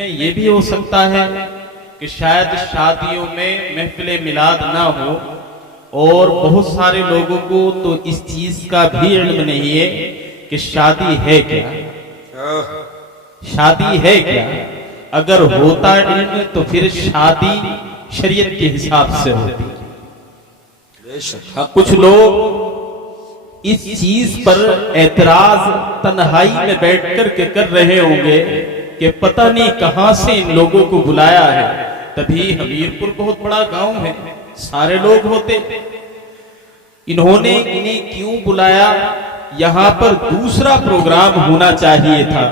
یہ بھی ہو سکتا ہے کہ شاید شادیوں میں محفل میلاد نہ ہو اور بہت سارے لوگوں کو تو اس چیز کا بھی علم نہیں ہے کہ شادی ہے کیا، شادی ہے کیا۔ اگر ہوتا علم تو پھر شادی شریعت کے حساب سے ہوتی۔ کچھ لوگ اس چیز پر اعتراض تنہائی میں بیٹھ کر کے کر رہے ہوں گے کہ پتہ نہیں کہاں سے ان لوگوں کو بلایا ہے، تبھی حمیرپور بہت بڑا گاؤں ہے، سارے لوگ ہوتے، انہوں نے انہیں کیوں بلایا؟ یہاں پر دوسرا پروگرام ہونا چاہیے تھا۔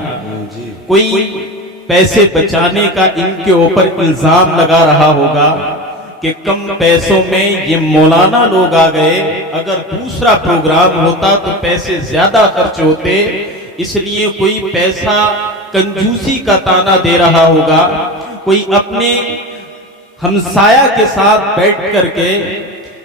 کوئی پیسے بچانے کا ان کے اوپر الزام لگا رہا ہوگا کہ کم پیسوں میں یہ مولانا لوگ آ گئے، اگر دوسرا پروگرام ہوتا تو پیسے زیادہ خرچ ہوتے، اس لیے کوئی پیسہ کنجوسی کا تانا دے رہا ہوگا، کوئی اپنے ہمسایہ کے ساتھ بیٹھ کر کے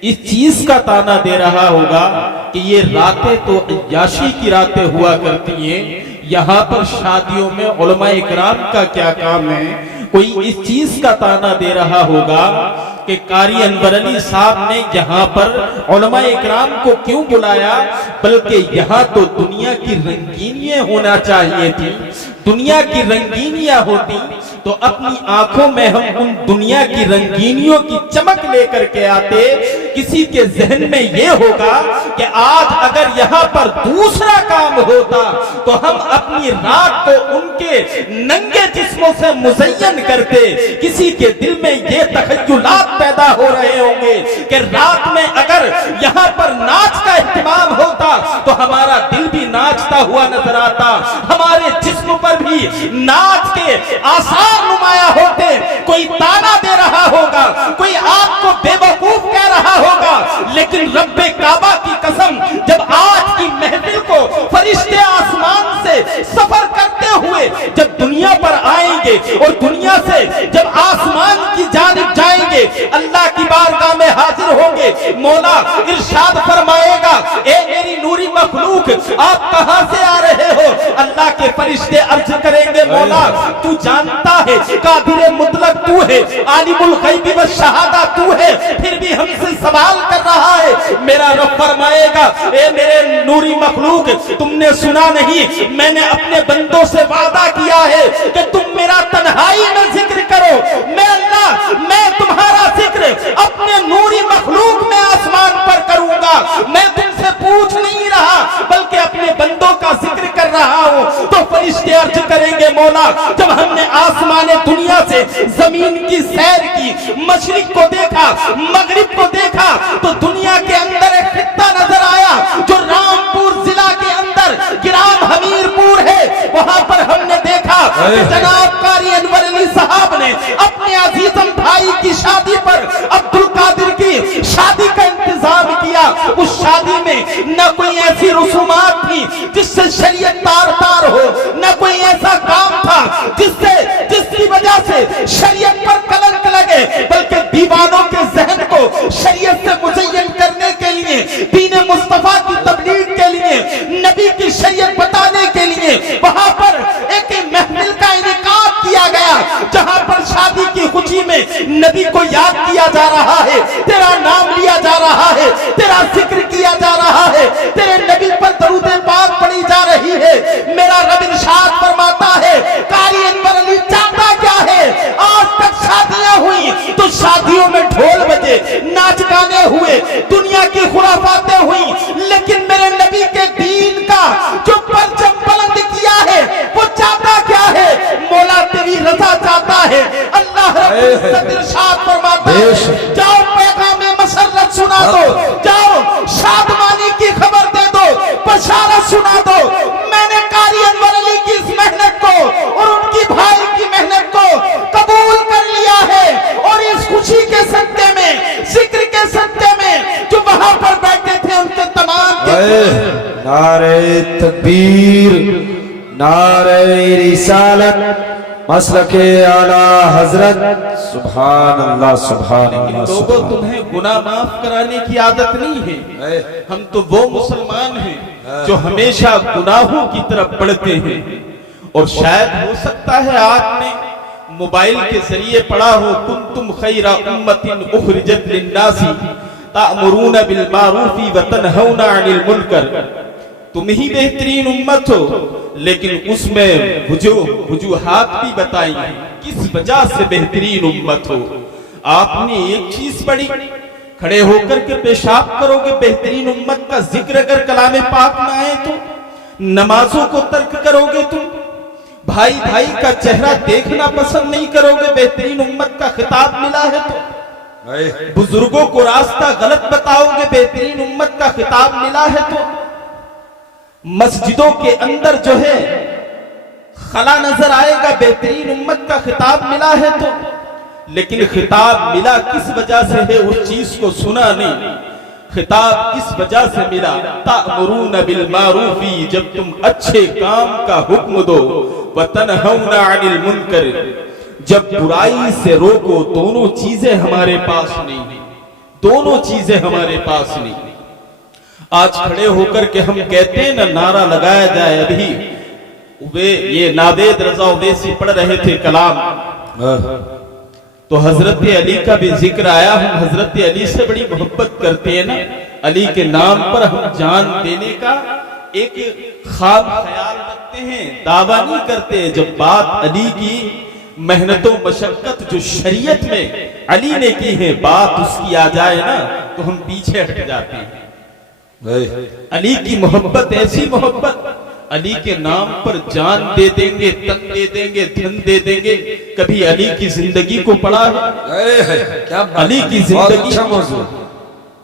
اس چیز کا تانا دے رہا ہوگا کہ یہ راتیں تو عیاشی کی راتیں ہوا کرتی ہیں، یہاں پر شادیوں میں علماء اکرام کا کیا کام ہے، کوئی اس چیز کا تانا دے رہا ہوگا کہ قاری انور علی صاحب نے یہاں پر علماء اکرام کو کیوں بلایا، بلکہ یہاں تو دنیا کی رنگینیاں ہونا چاہیے تھی، دنیا کی رنگینیاں ہوتی تو اپنی آنکھوں میں ہم ان دنیا کی رنگینیوں کی چمک لے کر کے آتے۔ کسی کے ذہن میں یہ ہوگا کہ آج اگر یہاں پر دوسرا کام ہوتا تو ہم اپنی رات کو ان کے ننگے جسموں سے مزین کرتے۔ کسی کے دل میں یہ تخیلات پیدا ہو رہے ہوں گے کہ رات میں اگر یہاں پر ناچ کا اہتمام ہوتا تو ہمارا دل بھی ناچتا ہوا نظر آتا، ہمارے جسم پر بھی ناچ کے آثار نمایاں ہوتے۔ کوئی تانا دے رہا ہوگا، کوئی آپ کو بے وقوف کہہ رہا ہوگا، لیکن رب کعبہ کی قسم جب آج کی محفل کو فرشتے آسمان سے سفر کرتے ہوئے جب دنیا پر آئیں گے اور دنیا سے جب آسمان کی جانب جائیں گے، اللہ کی بارگاہ میں حاضر ہوں گے، مولا ارشاد فرمائے گا اے میری نوری مخلوق آپ کہاں سے آ رہے ہو؟ اللہ کے فرشتے عرض کریں گے مولا تو جانتا ہے، قادر مطلق تو ہے، عالم الغیب والشہادہ تو ہے، پھر بھی ہم سے سوال کر رہا ہے۔ میرا رب فرمائے گا اے میرے نوری مخلوق تم نے سنا نہیں، میں نے اپنے بندوں سے وعدہ کیا ہے کہ تم میرا تنہائی میں ذکر کرو، میں اللہ میں تمہارا ذکر اپنے نوری مخلوق میں آسمان پر کروں گا، میں تم سے پوچھ نہیں رہا بلکہ اپنے بندوں کا ذکر کر رہا ہوں۔ تو فرشتے عرض کریں گے مولا جب ہم نے آسمان دنیا سے زمین کی سیر کی، مشرق کو دیکھا مغرب کو دیکھا تو دنیا کے اندر ایک خطہ نظر آیا جو رامپور ضلع کے اندر گرام حمیرپور ہے، وہاں پر ہم نے دیکھا کہ جناب قاری انور علی صاحب نے اپنے عزیزم بھائی کی شادی پر عبدالقادر کی شادی کا انتظام کیا۔ اس شادی میں نہ کوئی ایسی رسومات تھی جس سے شریعت تار تار ہو، نہ کوئی ایسا کام تھا جس کی وجہ سے شریعت پر کلنک لگے، بلکہ دیوانوں کے ذہن کو شریعت سے مزین کرنے کے لیے، دین مصطفیٰ کی تبلیغ کے لیے، نبی کی شریعت بتانے کے لیے وہاں پر ایک محفل کا انعقاد کیا گیا جہاں پر شادی کی خوشی میں نبی کو یاد کیا جا رہا ہے، تیرا نام لیا جا رہا ہے، تیرا ذکر کیا جا رہا ہے، تیرے نبی پر درود پاک پڑھی جا رہی ہے۔ میرا رب ارشاد فرماتا ہے قاری انور علی چاہتا کیا ہے؟ آج تک شادیاں ہوئی تو شادیوں میں ڈھول بجے، ناچ گانے ہوئے، دنیا کی خرافاتیں ہوئی، لیکن میرے نبی کے دین کا جو پرچم بلند کیا ہے وہ چاہتا کیا ہے؟ مولا تیری رضا چاہتا ہے۔ اللہ رب العزت ارشاد فرماتا ہے جاؤ پیغام مسرت سنا دو، جاؤ شادمانی کی خبر دے دو، بشارت سنا دو، میں نے قاری انور علی کی اس محنت کو اور ان کی بھائی کی محنت کو قبول کر لیا ہے، اور اس خوشی کے صدقے میں، ذکر کے صدقے میں جو وہاں پر بیٹھے تھے ان کے تمام نعرہ تکبیر، نعرہ رسالت، مسلک اعلیٰ حضرت، سبحان اللہ سبحان اللہ۔ لوگوں تمہیں گناہ معاف کرانے کی عادت نہیں ہے، ہم تو وہ مسلمان ہیں جو ہمیشہ گناہوں کی طرف بڑھتے ہیں، اور شاید ہو سکتا ہے آپ نے موبائل کے ذریعے پڑھا ہو کنتم خیر امت اخرجت للناس تأمرون بالمعروف وتنہون عن المنکر، تم ہی بہترین امت ہو، لیکن اس میں وجوہات بھی بتائی ہیں کس وجہ سے بہترین امت ہو۔ آپ نے ایک چیز پڑھی، کھڑے ہو کر کے پیشاب کرو گے بہترین امت کا ذکر اگر کلام پاک میں آئے تو، نمازوں کو ترک کرو گے تم، بھائی بھائی کا چہرہ دیکھنا پسند نہیں کرو گے بہترین امت کا خطاب ملا ہے تو، بزرگوں کو راستہ غلط بتاؤ گے بہترین امت کا خطاب ملا ہے تو، مسجدوں کے اندر جو ہے خلا نظر آئے گا بہترین امت کا خطاب ملا ہے تو، لیکن خطاب ملا کس وجہ سے ہے اس چیز کو سنا نہیں، خطاب اس وجہ سے ملا تأمرون بالمعروف، جب تم اچھے کام کا حکم دو، وتنہون عن المنکر، جب برائی سے روکو، دونوں چیزیں ہمارے پاس نہیں، دونوں چیزیں ہمارے پاس نہیں۔ آج کھڑے ہو کر کے ہم کہتے ہیں نا نعرہ لگایا جائے، ابھی یہ ناوید رضا اویسی پڑھ رہے تھے کلام، تو حضرت علی کا بھی ذکر آیا، ہم حضرت علی سے بڑی محبت کرتے ہیں نا، علی کے نام پر ہم جان دینے کا ایک خواب خیال رکھتے ہیں، دعویٰ نہیں کرتے، جب بات علی کی محنت و مشقت جو شریعت میں علی نے کی ہے بات اس کی آ جائے نا تو ہم پیچھے ہٹ جاتے ہیں۔ علی کی محبت ایسی محبت، علی کے نام پر جان دے دیں گے، تن دے دیں گے، دھن دے دیں گے۔ کبھی علی کی زندگی کو پڑھا ہے؟ علی کی زندگی،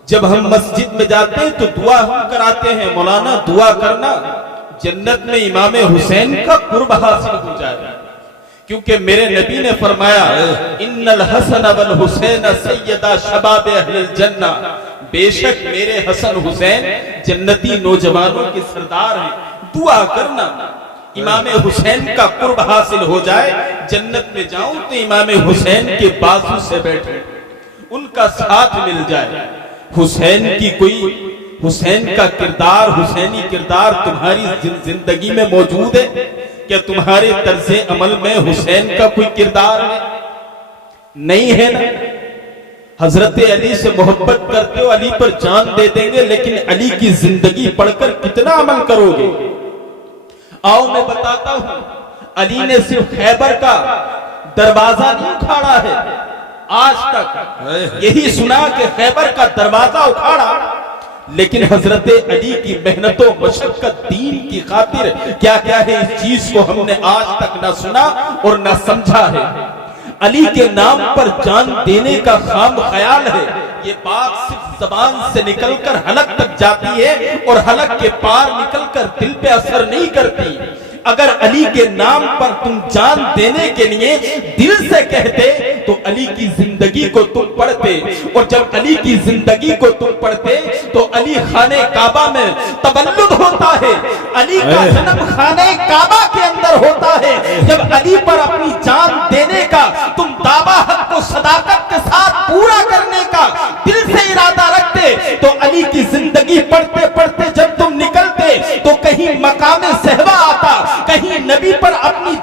جب ہم مسجد میں جاتے ہیں تو دعا ہم کراتے ہیں، مولانا دعا کرنا جنت میں امام حسین کا قرب حاصل ہو جائے، کیونکہ میرے نبی نے فرمایا ان الحسن والحسین سیدا شباب اہل الجنہ، بے شک میرے حسن حسین جنتی نوجوانوں کے سردار ہیں، دعا کرنا امام حسین کا قرب حاصل ہو جائے، جنت میں جاؤں تو امام حسین کے بازو سے بیٹھے، ان کا ساتھ مل جائے۔ حسین کی کوئی، حسین کا کردار، حسینی کردار تمہاری زندگی میں موجود ہے کیا؟ تمہارے طرز عمل میں حسین کا کوئی کردار ہے؟ نہیں ہے نا۔ حضرت علی سے محبت کرتے ہو، علی پر جان دے دیں گے، لیکن علی کی زندگی پڑھ کر کتنا عمل کرو گے؟ آؤ میں بتاتا ہوں، علی نے صرف خیبر کا دروازہ نہیں اکھاڑا ہے، آج تک یہی سنا کہ خیبر کا دروازہ اکھاڑا، لیکن حضرت علی کی محنت و مشقت دین کی خاطر کیا کیا ہے، اس چیز کو ہم نے آج تک نہ سنا اور نہ سمجھا ہے۔ علی کے نام پر جان دینے کا خام خیال ہے، یہ بات صرف زبان سے نکل کر حلق تک جاتی ہے اور حلق کے پار نکل کر دل پہ اثر نہیں کرتی۔ اگر علی کے نام پر تم جان دینے کے لیے دل سے کہتے تو علی کی زندگی کو تم پڑھتے، اور جب علی کی زندگی کو تم پڑھتے تو علی خانہ کعبہ میں تولد ہوتا ہے، علی کا جنم خانہ کعبہ کے اندر ہوتا ہے۔ جب علی پر اپنی جان دینے کا تم دعویٰ حق کو صداقت کے ساتھ پورا کرنے کا دل سے ارادہ رکھتے تو علی کی زندگی پڑھتے پڑھتے جب تم نکلتے تو کہیں مقام صحبہ آتا، کہیں نبی پر اپنی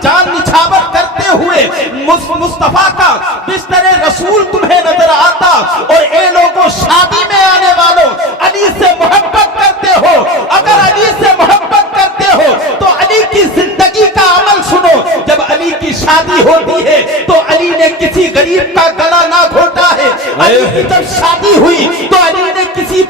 جان نچھاور کرتے ہوئے مصطفیٰ کا بستر رسول تمہیں نظر آتا، اور اے لوگوں شادی میں آنے والوں علی سے محبت کرتے ہو، اگر علی سے محبت کرتے ہو تو علی کی زندگی کا عمل سنو۔ جب علی کی شادی ہوتی ہے تو علی نے کسی غریب کا گلا نہ گھونٹا ہے، علی کی جب شادی ہوئی تو علی نے کسی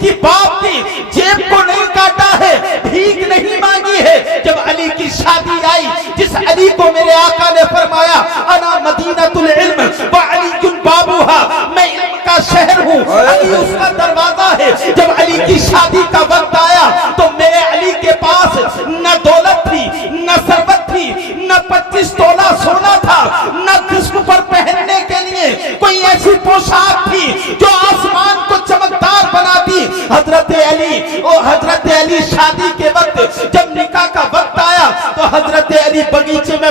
کی باپ کی جیب کو نہیں کاٹا ہے، بھیک نہیں مانگی ہے۔ جب علی کی شادی آئی، جس علی کو میرے آقا نے فرمایا انا مدینۃ العلم وعلی بابوہا، میں علم کا شہر ہوں، علی اس کا دروازہ ہے۔ جب علی کی شادی کا وقت آیا تو میرے علی کے پاس نہ دولت تھی، نہ ثروت تھی، نہ 25 تولہ سونا تھا، نہ جسم پر پہننے کے لیے کوئی ایسی پوشاک تھی جو آسمان کو چمکدار بناتی۔ حضرت علی شادی کے وقت جب نکاح کا وقت آیا تو حضرت علی بغیچے میں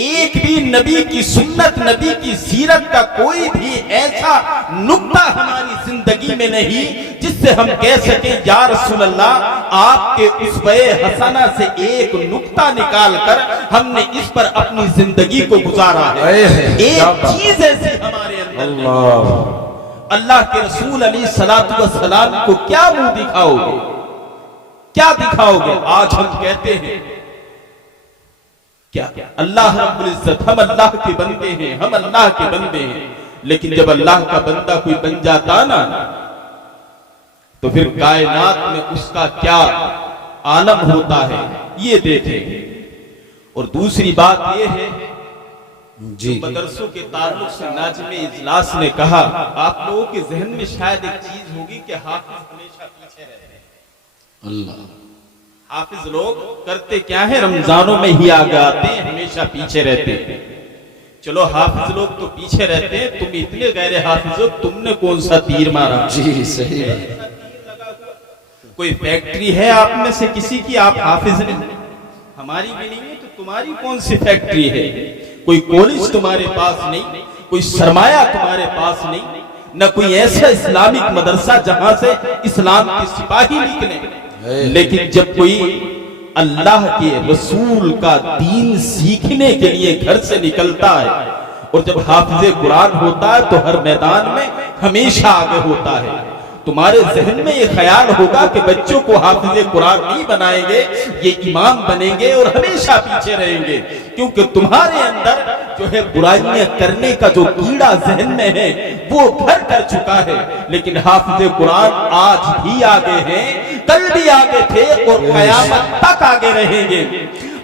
ایک بھی نبی کی سنت، نبی کی سیرت کا کوئی بھی ایسا نقطہ ہماری زندگی میں نہیں جس سے ہم کہہ سکیں یا رسول اللہ آپ کے اسوہ حسنہ سے ایک نقطہ نکال کر ہم نے اس پر اپنی زندگی کو گزارا ہے۔ ایک چیز ایسی ہمارے اندر اللہ کے رسول علیہ الصلوۃ والسلام کو کیا منہ دکھاؤ گے؟ کیا دکھاؤ گے؟ آج ہم کہتے ہیں کیا اللہ رب العزت، ہم اللہ کے بندے ہیں، ہم اللہ کے بندے ہیں، لیکن جب اللہ کا بندہ کوئی بن جاتا نا تو پھر کائنات میں اس کا کیا عالم ہوتا ہے یہ دیکھیں۔ اور دوسری بات یہ ہے جی مدرسوں کے تعلق سے ناظم اجلاس نے کہا آپ لوگوں کے ذہن میں شاید ایک چیز ہوگی کہ حافظ ہمیشہ پیچھے رہتے ہیں۔ اللہ، حافظ لوگ کرتے کیا ہے؟ رمضانوں میں ہی آگے آتے ہیں، ہمیشہ پیچھے رہتے ہیں۔ چلو حافظ لوگ تو پیچھے رہتے ہیں، تم اتنے غیر حافظ ہو، تم نے کون سا تیر مارا؟ جی صحیح بات۔ کوئی فیکٹری ہے آپ میں سے کسی کی آپ حافظ نہیں؟ ہماری بھی نہیں ہے تو تمہاری کون سی فیکٹری ہے؟ کوئی کالج تمہارے پاس نہیں، کوئی سرمایہ تمہارے پاس نہیں، نہ کوئی ایسا اسلامک مدرسہ جہاں سے اسلام کے سپاہی نکلے۔ لیکن جب کوئی اللہ کے رسول کا دین سیکھنے کے لیے گھر سے نکلتا ہے اور جب حافظ قرآن ہوتا ہے تو ہر میدان میں ہمیشہ آگے ہوتا ہے۔ تمہارے ذہن میں یہ خیال ہوگا کہ بچوں کو حافظ قرآن نہیں بنائیں گے، یہ امام بنیں گے اور ہمیشہ پیچھے رہیں گے، کیونکہ تمہارے اندر جو ہے برائیاں کرنے کا جو کیڑا ذہن میں ہے وہ گھر کر چکا ہے۔ لیکن حافظ قرآن آج بھی آگے ہیں، کل بھی آگے تھے اور قیامت تک آگے رہیں گے۔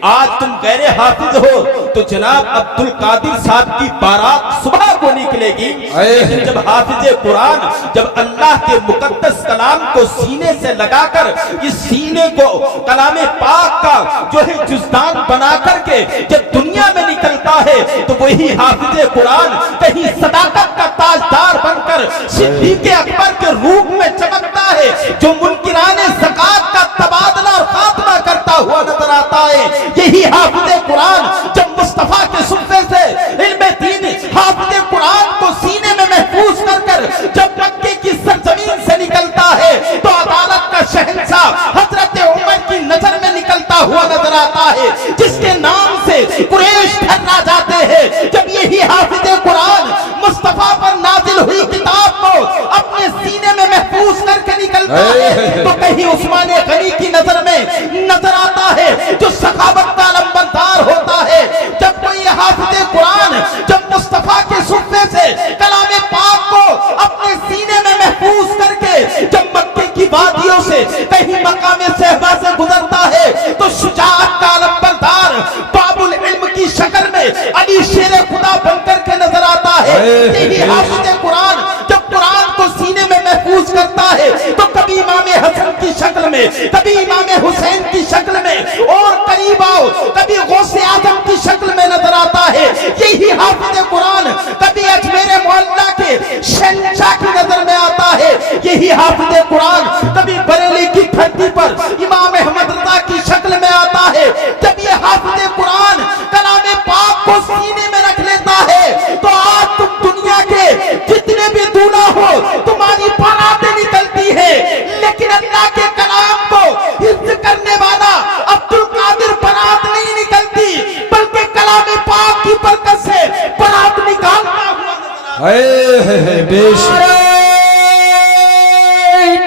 آج تم غیر حافظ ہو تو جناب عبدالقادر صاحب کی بارات صبح کو نکلے گی، لیکن جب حافظ قرآن جب اللہ کے مقدس کلام کو سینے سے لگا کر اس سینے کو کلام پاک کا جو ہے جزدان بنا کر کے جب دنیا میں نکلتا ہے تو وہی حافظ قرآن کہیں صداقت کا تاجدار بن کر صدیق اکبر کے روپ میں چمکتا ہے، جو منکران زکات کا تبادلہ اور خاتمہ کرتا ہوا نظر آتا ہے۔ یہی حافظ قرآن جب مصطفیٰ کے صفے سے علم دین حافظ قرآن کو سینے میں محفوظ کر کر جب مکے کی سرزمین سے نکلتا ہے تو عدالت کا شہنشاہ حضرت عمر کی نظر میں نکلتا ہوا نظر آتا ہے، جس کے نام سے قریش ٹھہرا جاتے ہیں۔ جب یہی حافظ قرآن مصطفیٰ پر نازل ہوئی کتاب کو اپنے سینے میں محفوظ کر کے نکلتا ہے تو کہیں عثمان غنی کی نظر میں نظر آتا ہے جو سخاوت کا علمبردار ہوتا ہے۔ جب کوئی حافظ قرآن جب مصطفیٰ کے صفے سے کلام پاک کو اپنے سینے میں محفوظ کر کے جب مکے کی وادیوں سے کہیں مقام صحبہ سے گزرتا ہے تو شجاعت کا علمبردار باب العلم کی شکل میں علی شیر خدا بن کر کے نظر آتا ہے۔ یہی حافظ قرآن جب قرآن کو سینے میں محفوظ کرتا ہے تو کبھی امام حسن کی شکل میں، کبھی امام حسین کی شکل میں، اور قریب آؤ کبھی غوث اعظم کی شکل میں نظر آتا ہے۔ یہی حافظ قرآن کبھی اجمیر معلیٰ کے شہنشاہ کی نظر میں آتا ہے۔ یہی حافظ قرآن کبھی بریلی کی دھرتی پر امام احمد رضا کی شکل میں آتا ہے۔ جب یہ حافظ قرآن کلام پاک کو سینے میں رکھ لیتا ہے تو آج تم دنیا کے جتنے بھی دولہا ہو تمہاری باراتیں نکلتی ہیں، لیکن اللہ کے کلام کو حفظ کرنے والا عبدالقادر بارات نہیں نکلتی، بلکہ کلام پاک کی برکت سے بارات نکالتا ہوا نظر آتا ہے۔ بے شک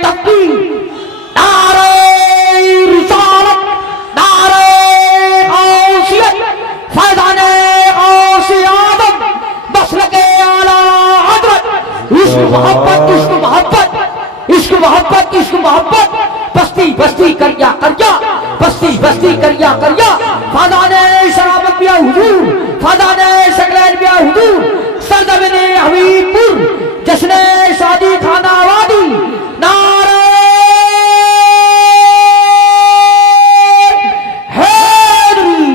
تکبیر، نعرہ رسالت، نعرہ غوثیت، فیضان غوث اعظم، مسلک اعلی حضرت، عشق محبت، عشق محبت، عشق محبت، عشق محبت، بستی بستی کریا کریا، بستی بستی کریا کریا، فیضان شرابت بیا حضور، فیضان شکلین بیا حضور، سرزمین حبیب پور، جشن شادی خانہ آبادی، نعرہ حیدری۔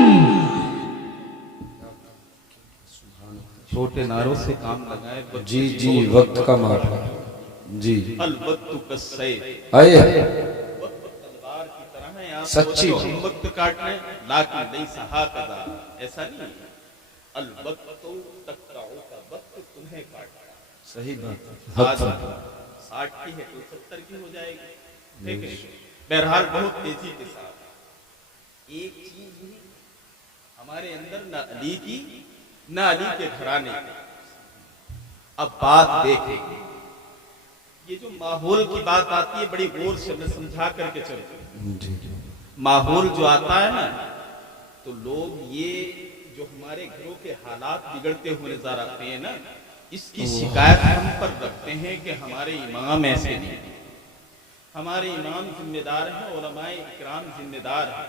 چھوٹے نعروں سے کام لگائے۔ جی جی وقت کا معاملہ جی الوقت کالسیف، آئے وقت تلوار کی طرح ہے۔ آپ سچی وقت کاٹنے لیکن لیس ہاکذا، ایسا نہیں ہے۔ الوقت تقطعو کا وقت تمہیں کاٹتا ہے۔ صحیح بات آج 60 کی ہے تو 70 کی ہو جائے گی، ٹھیک ہے؟ بہرحال بہت تیزی کے ساتھ ایک چیز ہی ہمارے اندر نہ علی کی نہ علی کے گھرانے کی۔ اب بات دیکھیں، یہ جو ماحول کی بات آتی ہے بڑی غور سے میں سمجھا کر کے چلتا ہوں۔ جی ماحول جو آتا ہے نا تو لوگ یہ جو ہمارے گھروں کے حالات بگڑتے ہوئے نظر آتے ہیں نا، اس کی شکایت ہم پر رکھتے ہیں کہ ہمارے امام ایسے نہیں ہیں، ہمارے امام ذمہ دار ہیں، علماء اکرام ذمہ دار ہیں،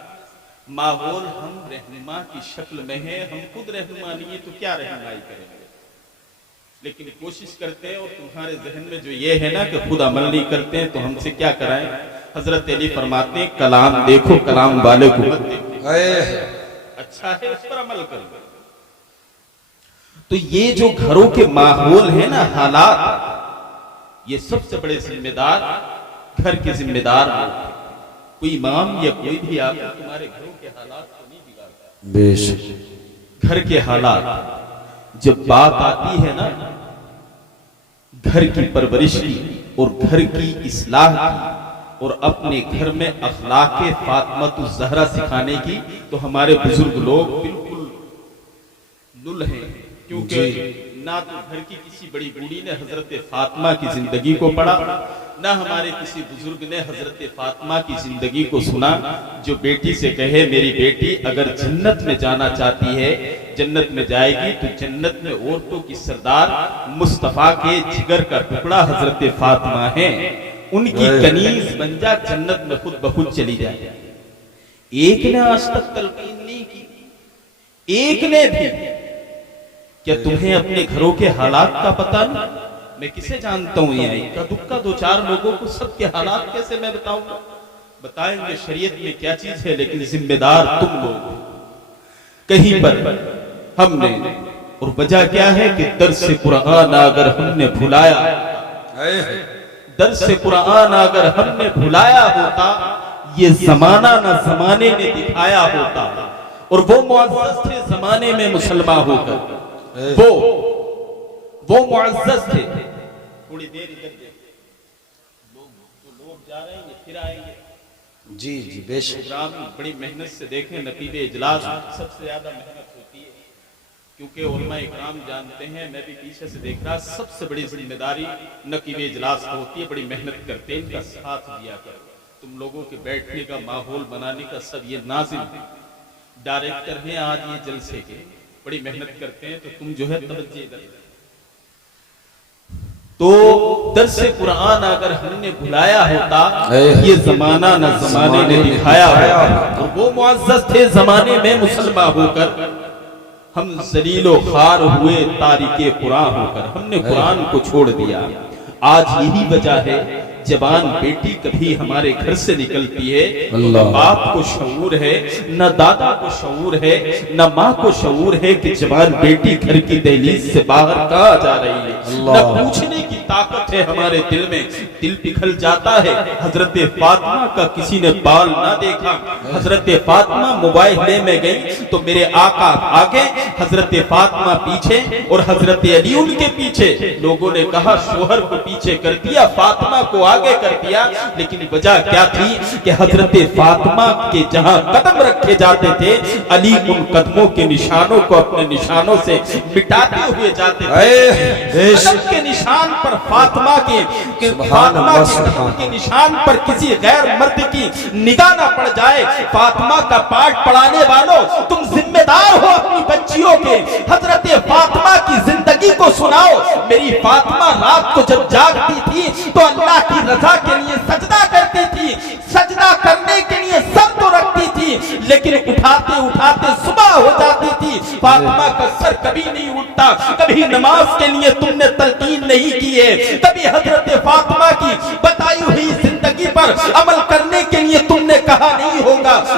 ماحول ہم رہنما کی شکل میں ہے، ہم خود رہنما نہیں ہیں تو کیا رہنمائی کریں گے؟ لیکن کوشش کرتے ہیں، اور تمہارے ذہن میں جو یہ ہے نا کہ خود عمل نہیں کرتے ہیں تو ہم سے کیا کرائیں؟ حضرت علی فرماتے ہیں کلام دیکھو، کلام والے کو مت دیکھو، اچھا ہے اس پر عمل کرو۔ تو یہ جو گھروں کے ماحول ہیں نا، حالات، یہ سب سے بڑے ذمہ دار گھر کے ذمہ دار لوگ ہیں۔ کوئی امام یا کوئی بھی آپ تمہارے گھروں کے حالات کو نہیں بگاڑتا۔ بے شک گھر کے حالات جب بات آتی ہے نا گھر کی پرورش کی اور گھر کی اصلاح کی اور اپنے گھر میں اخلاق فاطمۃ الزہرا سکھانے کی، تو ہمارے بزرگ لوگ بالکل نل ہیں، کیونکہ نہ تو گھر کی کسی بڑی بوڑھی نے حضرت فاطمہ کی زندگی کو پڑھا، نہ ہمارے کسی بزرگ نے حضرت فاطمہ کی زندگی کو سنا۔ جو بیٹی سے کہے میری بیٹی اگر جنت میں جانا چاہتی ہے، جنت میں جائے گی تو جنت میں عورتوں کی سردار مصطفیٰ کے جگر کا ٹکڑا حضرت فاطمہ ہیں، ان کی کنیز بن جا، جنت میں خود بخود چلی جائے۔ ایک نے آج تک تلقین نہیں کی، ایک نے بھی۔ کیا تمہیں اپنے گھروں کے حالات کا پتہ نہیں؟ میں کسے جانتا ہوں یہاں کا دکھا دو چار لوگوں کو سب کے حالات کیسے میں بتاؤں گا؟ بتائیں گے شریعت میں کیا چیز ہے، لیکن ذمہ دار تم لوگ ہو۔ کہیں پر ہم نے، اور وجہ کیا ہے کہ درس قرآن اگر ہم نے بھلایا، درس قرآن اگر ہم نے بھلایا ہوتا، یہ زمانہ نہ زمانے نے دکھایا ہوتا، اور وہ معزز تھے زمانے میں مسلمان ہو کر، وہ معزز تھے۔ تھوڑی دیر ادھر دیکھیں، لوگ جا رہے ہیں پھر آئیں گے۔ جی جی بے شک پروگرام بڑی محنت سے دیکھیں، نقیب اجلاس سب سے زیادہ محنت ہوتی ہے، کیونکہ علماء اکرام جانتے ہیں، میں بھی پیچھے سے دیکھ رہا، سب سے بڑی ذمہ داری نقیب اجلاس کو ہوتی ہے، بڑی محنت کرتے ہیں، ان کا ساتھ دیا کرو۔ تم لوگوں کے بیٹھنے کا ماحول بنانے کا سب یہ ناظم ڈائریکٹر ہیں آج یہ جلسے کے، بڑی محنت کرتے ہیں، تو تم جو ہے توجہ دیں۔ تو درس قرآن اگر ہم نے بھلایا ہوتا، یہ زمانہ نہ زمانے نے دکھایا ہوتا، اور وہ معزز تھے زمانے میں مسلمان ہو کر، ہم ذلیل و خوار ہوئے تارک قرآن ہو کر، ہم نے قرآن کو چھوڑ دیا۔ آج یہی وجہ ہے جوان بیٹی کبھی ہمارے گھر سے نکلتی ہے تو نہ باپ کو شعور ہے، نہ دادا کو شعور ہے، نہ ماں کو شعور ہے کہ جوان بیٹی گھر کی دہلیز سے باہر کہاں جا رہی ہے، نہ پوچھنے کی طاقت ہے ہمارے دل میں۔ دل پگھل جاتا ہے، حضرت فاطمہ کا کسی نے بال نہ دیکھا، حضرت فاطمہ موبائل لے میں گئی تو میرے آقا آگے، حضرت فاطمہ پیچھے، اور حضرت علی ان کے پیچھے۔ لوگوں نے کہا شوہر کو پیچھے کر دیا، فاطمہ کو آگے کر دیا، لیکن وجہ کیا تھی کہ حضرت فاطمہ کے جہاں قدم رکھے جاتے تھے، علی ان قدموں کے نشانوں کو اپنے نشانوں سے مٹاتے ہوئے جاتے تھے۔ قدم کے نشان پر فاطمہ کے قدم کے نشان پر کسی غیر مرد کی نگاہ نہ پڑ جائے۔ فاطمہ کا پاٹ پڑھانے والوں، تم ذمہ دار ہو اپنی بچیوں کے، حضرت فاطمہ کی زندگی کو سناؤ۔ میری فاطمہ رات کو جب جاگتی تھی تو اللہ کی رضا کے لیے سجدہ کرتی تھی، سجدہ کرنے کے لیے سر تو رکھتی تھی، لیکن اٹھاتے اٹھاتے صبح ہو جاتی تھی۔ فاطمہ کا سر کبھی نہیں اٹھتا، کبھی نماز کے لیے تم نے تلقین نہیں کی ہے، کبھی حضرت فاطمہ کی بتائی ہوئی زندگی پر عمل کرنے کے لیے تم نے کہا نہیں ہوگا۔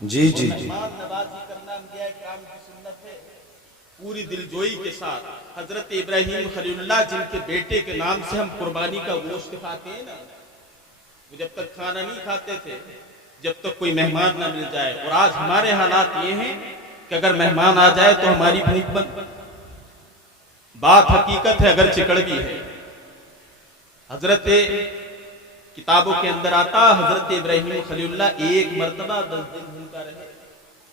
جی جی جی مہمان نوازی کرنا انبیاء کرام کی سنت ہے. پوری دلجوئی کے ساتھ حضرت ابراہیم خلیل اللہ جن کے بیٹے کے نام سے ہم قربانی کا گوشت کھاتے ہیں نا، وہ جب تک کھانا نہیں کھاتے تھے جب تک کوئی مہمان نہ مل جائے. اور آج ہمارے حالات یہ ہیں کہ اگر مہمان آ جائے تو ہماری بھوک بند. بات حقیقت ہے اگرچہ کڑوی ہے. حضرت کتابوں کے اندر آتا حضرت ابراہیم خلیل اللہ ایک مرتبہ 10 دن بھوکا رہے.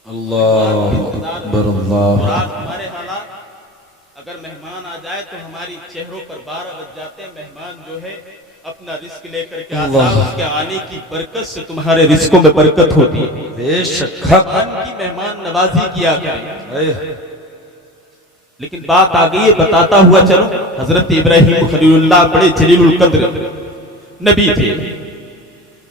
اللہ اکبر اور اللہ. آج ہمارے حالات اگر مہمان آ جائے تو ہماری چہروں پر 12 بج جاتے ہیں. مہمان جو ہے اپنا رزق لے کر کے آتا ہے، اس کے آنے کی برکت سے تمہارے رزقوں میں برکت ہوتی ہے. بے شک مہمان کی مہمان نوازی کیا کریں. لیکن بات آ گئی بتاتا ہوا چلو، حضرت ابراہیم خلیل اللہ بڑے جلیل القدر نبی تھے.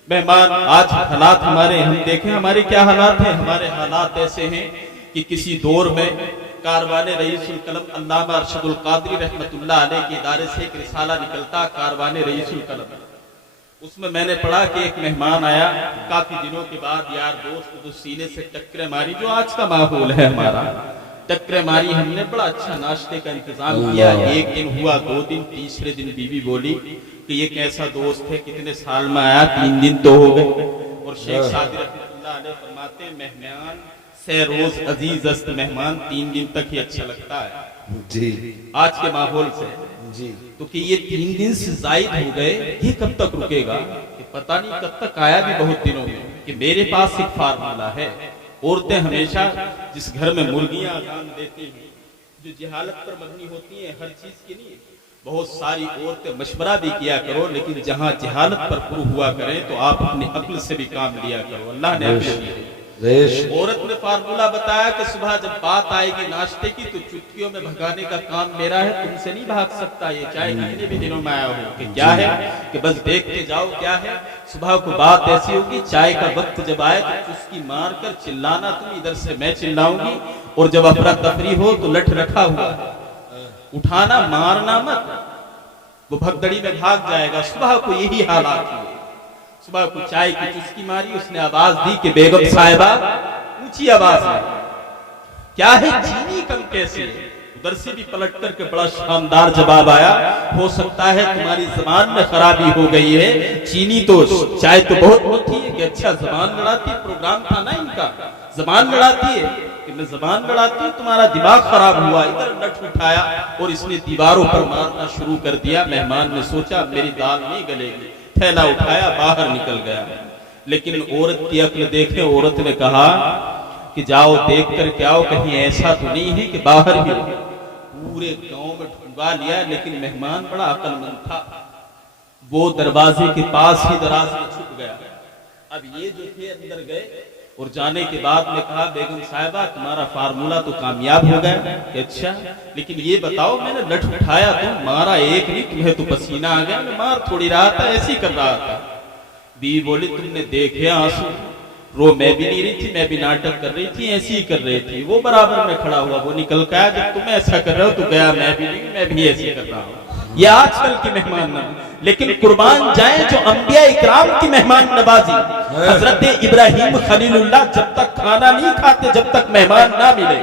مہمان آج حالات ہمارے ہم دیکھیں ہمارے کیا حالات ہیں. ہمارے حالات ایسے ہیں کہ کسی دور میں کاروان رئیس القلم علامہ ارشد القادری رحمت اللہ علیہ کے ادارے سے ایک رسالہ نکلتا کاروان رئیس القلم. اس میں میں نے پڑھا کہ ایک مہمان آیا کافی دنوں کے بعد، یار دوست جو سینے سے ٹکرے ماری، جو آج کا ماحول ہے ہمارا، ٹکرے ماری. ہم نے بڑا اچھا ناشتے کا انتظام کیا. ایک دن ہوا، 2 دن، تیسرے دن بیوی بولی کہ یہ کیسا دوست ہے، کتنے سال میں آیا، 3 دن تو ہو گئے. اور شیخ سعدی رحمت اللہ علیہ فرماتے ہیں مہمان سے روز عزیز است، مہمان 3 دن تک ہی اچھا لگتا ہے جی آج کے ماحول سے. جی تو کہ یہ 3 دن سے زائد ہو گئے، یہ کب تک رکے گا؟ کہ پتہ نہیں کب تک آیا بھی بہت دنوں میں. کہ میرے پاس ایک فارمولہ ہے. عورتیں ہمیشہ جس گھر میں مرغیاں اذان دیتی ہیں، جو جہالت پر مبنی ہوتی ہیں ہر چیز کے لیے، بہت ساری عورتیں مشورہ بھی کیا کرو، لیکن جہاں جہالت پر پرو ہوا کریں تو آپ اپنی عقل سے بھی کام لیا کرو. اللہ نے عقل دی ہے. عورت نے فارمولہ بتایا کہ صبح جب بات آئے گی ناشتے کی تو چٹکیوں میں بھگانے کا کام میرا ہے، تم سے نہیں بھاگ سکتا. یہ چاہے کتنے بھی دنوں میں آیا ہو کہ کیا ہے، کہ بس دیکھتے جاؤ کیا ہے. صبح کو بات ایسی ہوگی، چائے کا وقت جب آئے تو چسکی مار کر چلانا تم، ادھر سے میں چلاؤں گی. اور جب افراتفری ہو تو لٹ رکھا ہوا ہے، اٹھانا مارنا مت، وہ بھگدڑی میں بھاگ جائے گا. صبح کو یہی حالات ہوئے. صبح کو چائے کی چسکی ماری، اس نے آواز دی کہ بیگم صاحبہ، اونچی آواز ہے، کیا ہے چینی کم کیسے؟ ادھر سے بھی پلٹ کر کے بڑا شاندار جواب آیا، ہو سکتا ہے تمہاری زبان میں خرابی ہو گئی ہے، چینی تو چائے تو بہت میٹھی ہے. کہ اچھا زبان لڑاتی، پروگرام تھا نا ان کا، زبان لڑاتی ہے. کہ میں زبان لڑاتی ہوں، تمہارا دماغ خراب ہوا. ادھر لٹ اٹھایا اور اس نے دیواروں پر مارنا شروع کر دیا. مہمان نے سوچا میری دال نہیں گلے گی، تھیلا اٹھایا باہر نکل گیا. لیکن عورت کی عقل دیکھیں، عورت نے کہا کہ جاؤ دیکھ کر کے آؤ، کہیں ایسا تو نہیں ہے کہ باہر ہی. پورے گاؤں میں ڈھونڈا لیا، لیکن مہمان بڑا عقل مند تھا، وہ دروازے کے پاس ہی دراز میں چھپ گیا. اب یہ جو تھے اندر گئے اور جانے کے بعد میں کہا بیگم صاحبہ تمہارا فارمولہ تو کامیاب ہو گیا. کہ اچھا، لیکن یہ بتاؤ میں نے لٹ اٹھایا تو مارا ایک نہیں، تمہیں تو پسینہ آ گیا. میں مار تھوڑی رہا تھا، ایسے ہی کر رہا تھا. بیوی بولی تم نے دیکھے آنسو رو، میں بھی نہیں رہی تھی، میں بھی ناٹک کر رہی تھی، ایسی ہی کر رہی تھی. وہ برابر میں کھڑا ہوا، وہ نکل کے آیا جب تم ایسا کر رہے ہو تو گیا میں بھی نہیں، میں بھی ایسے کر رہا ہوں. یہ آج کل کی مہمان نوازی. لیکن قربان جائیں جو انبیاء اکرام کی مہمان نوازی. حضرت ابراہیم خلیل اللہ جب تک کھانا نہیں کھاتے جب تک مہمان نہ ملے.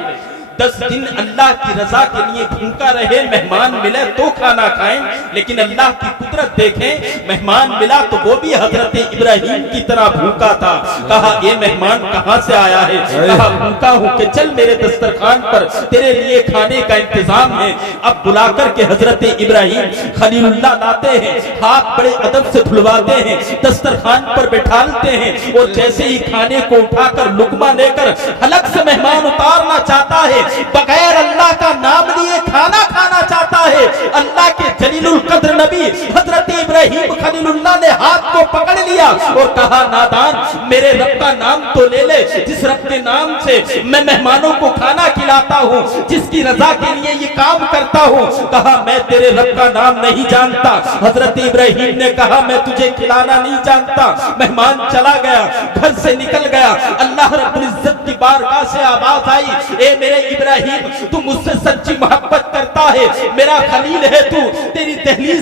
10 دن اللہ کی رضا کے لیے بھوکا رہے، مہمان ملے تو کھانا کھائیں. لیکن اللہ کی قدرت دیکھیں، مہمان ملا تو وہ بھی حضرت ابراہیم کی طرح بھوکا تھا. کہا یہ مہمان کہاں سے آیا ہے؟ کہا بھوکا ہوں کہ چل میرے دسترخوان پر تیرے لیے کھانے کا انتظام ہے. اب بلا کر کے حضرت ابراہیم خلیل اللہ لاتے ہیں، ہاتھ بڑے ادب سے دھلواتے ہیں، دسترخوان پر بٹھالتے ہیں. اور جیسے ہی کھانے کو اٹھا کر لقمہ لے کر حلق سے مہمان اتارنا چاہتا ہے، بغیر اللہ کا نام لیے کھانا کھانا چاہتا ہے، اللہ کے جلیل القدر نبی حضرت ابراہیم خلیل اللہ نے ہاتھ کو پکڑ لیا اور کہا نادان، میرے رب کا نام تو لے لے، جس رب کے نام سے میں مہمانوں کو کھانا کھلاتا ہوں، جس کی رضا کے لیے یہ کام کرتا ہوں. کہا میں تیرے رب کا نام نہیں جانتا. حضرت ابراہیم نے کہا میں تجھے کھلانا نہیں جانتا. مہمان چلا گیا، گھر سے نکل گیا. اللہ رب العزت کی بارگاہ سے آواز آئی، اے میرے ابراہیم تو مجھ سے سچی محبت کرتا ہے، میرا خلیل ہے تو، تیری دہلیز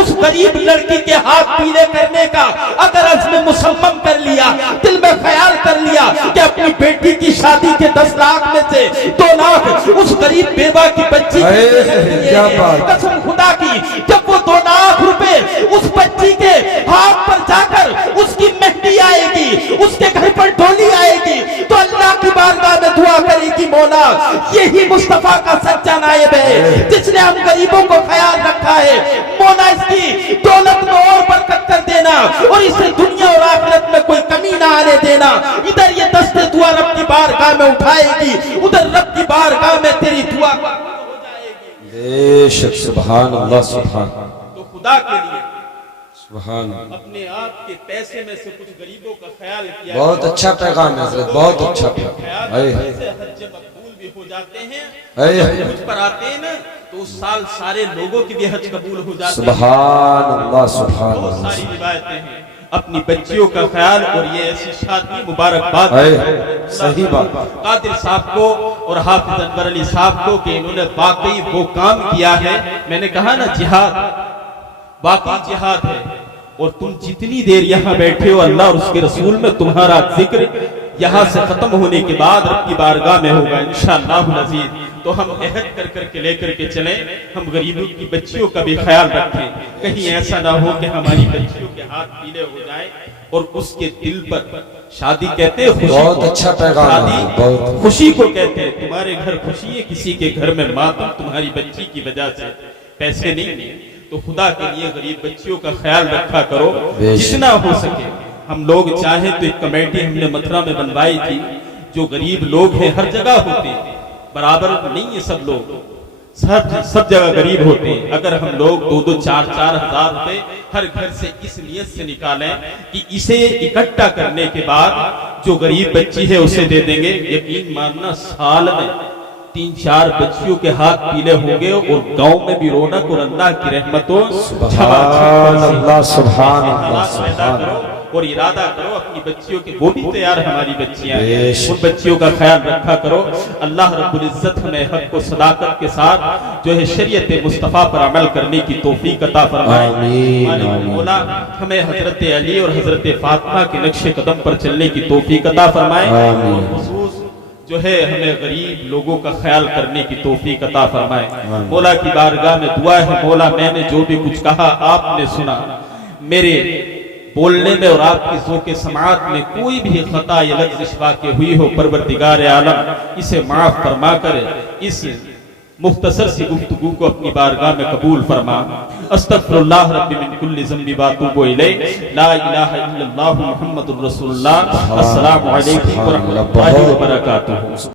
اس غریب لڑکی کے ہاتھ پیلے کرنے کا اگر عزم مسمم کر لیا، دل میں خیال کر لیا کہ اپنی بیٹی کی شادی کے 10 لاکھ میں سے 2 لاکھ اس غریب بیوہ کی بچی کیا بات، قسم خدا کی جب وہ 2 لاکھ روپے اس بچی کے ہاتھ پر جا کر اس کی مہندی آئے گی، اس کے گھر پر ڈولی آئے گی، تو اللہ کی بارگاہ میں دعا کرے گی مولا یہی مصطفیٰ کا سچا نائب ہے جس نے ہم غریبوں کو خیال رکھا ہے، مولا اس کی دولت میں اور برکت کر دینا اور اسے دنیا اور آخرت میں کوئی کمی نہ آنے دینا۔ ادھر یہ دست دعا رب کی بارگاہ میں اٹھائے گی، ادھر رب کی بارگاہ میں تیری دعا ہو جائے گی۔ بے شک، سبحان اللہ، سبحان تو خدا کے لیے سبحان اللہ، اپنے آپ کے پیسے میں سے کچھ غریبوں کا خیال کیا، بہت اچھا پیغام ہے حضرت، بہت اچھا پیغام، اے سے حج مقبول بھی ہو جاتے ہیں، اے حج پر آتے ہیں نا تو اس سال سارے لوگوں کی بھی حج قبول ہو جاتے ہیں۔ سبحان اللہ، سبحان بہت اللہ، ساری روایتیں ہیں اپنی بچیوں کا خیال، اور یہ ایسی شادی مبارکباد صحیح بات، قادر صاحب کو اور حافظ انور علی صاحب کو کہ انہوں نے واقعی وہ کام کیا ہے۔ میں نے کہا نا جہاد واقعی جہاد ہے، اور تم جتنی دیر یہاں بیٹھے ہو اللہ اور اس کے رسول میں تمہارا ذکر یہاں سے ختم ہونے کے بعد رب کی بارگاہ میں ہوگا انشاءاللہ العزیز۔ تو ہم عہد کر کر کے لے کر کے چلیں، ہم غریبوں کی بچیوں کا بھی خیال رکھیں، کہیں ایسا نہ ہو کہ ہماری بچیوں کے ہاتھ پیلے ہو جائیں اور اس کے دل پر شادی کہتے ہیں خوشی بہت کو، اچھا پیغام ہے، شادی بہت خوشی کو کہتے ہیں، تمہارے گھر خوشی ہے، کسی کے گھر میں ماتم تمہاری بچی کی وجہ سے، پیسے نہیں۔ تو خدا کے لیے غریب بچیوں کا خیال رکھا کرو جتنا ہو سکے۔ ہم لوگ چاہیں تو ایک کمیٹی ہم نے متھرا میں بنوائی تھی، جو غریب لوگ ہیں ہر جگہ ہوتے ہیں، برابر نہیں ہے سب لوگ، سب جگہ غریب ہوتے ہیں۔ اگر ہم لوگ 2-2 4-4 ہزار روپے ہر گھر سے اس نیت سے نکالیں کہ اسے اکٹھا کرنے کے بعد جو غریب بچی ہے اسے دے دیں گے، یقین ماننا سال میں 3-4 بچیوں کے ہاتھ پیلے ہوں گے اور گاؤں میں بھی رونق اور اللہ کی رحمتوں سبحان اللہ، سبحان اللہ، سبحان اللہ، اور ارادہ کرو اپنی بچیوں کے، وہ بھی تیار ہماری بچیاں ہیں، بے شک، ان بچیوں کا خیال رکھا کرو۔ اللہ رب العزت ہمیں حق و صداقت کے ساتھ جو ہے شریعت مصطفیٰ پر عمل کرنے کی توفیق عطا فرمائے۔ آمین، مالک آمین۔ مولا ہمیں حضرت علی اور حضرت فاطمہ کے نقش قدم پر چلنے کی توفیق عطا فرمائے، آمین۔ اور خصوص جو ہے ہمیں غریب لوگوں کا خیال کرنے کی توفیق عطا فرمائے۔ مولا کی بارگاہ میں دعا ہے، مولا میں نے جو بھی کچھ کہا آپ نے سنا، میرے بولنے میں اور آپ کی ذوق سماعت میں کوئی بھی خطا یا لفظ اشفا کے ہوئی ہو، پروردگار عالم اسے معاف فرما کر اس مختصر سی گفتگو کو اپنی بارگاہ میں قبول فرما۔ استغفر اللہ رب من کل ذنب واتوب الیہ، لا الہ الا اللہ محمد الرسول اللہ۔ السلام علیکم ورحمۃ اللہ وبرکاتہ۔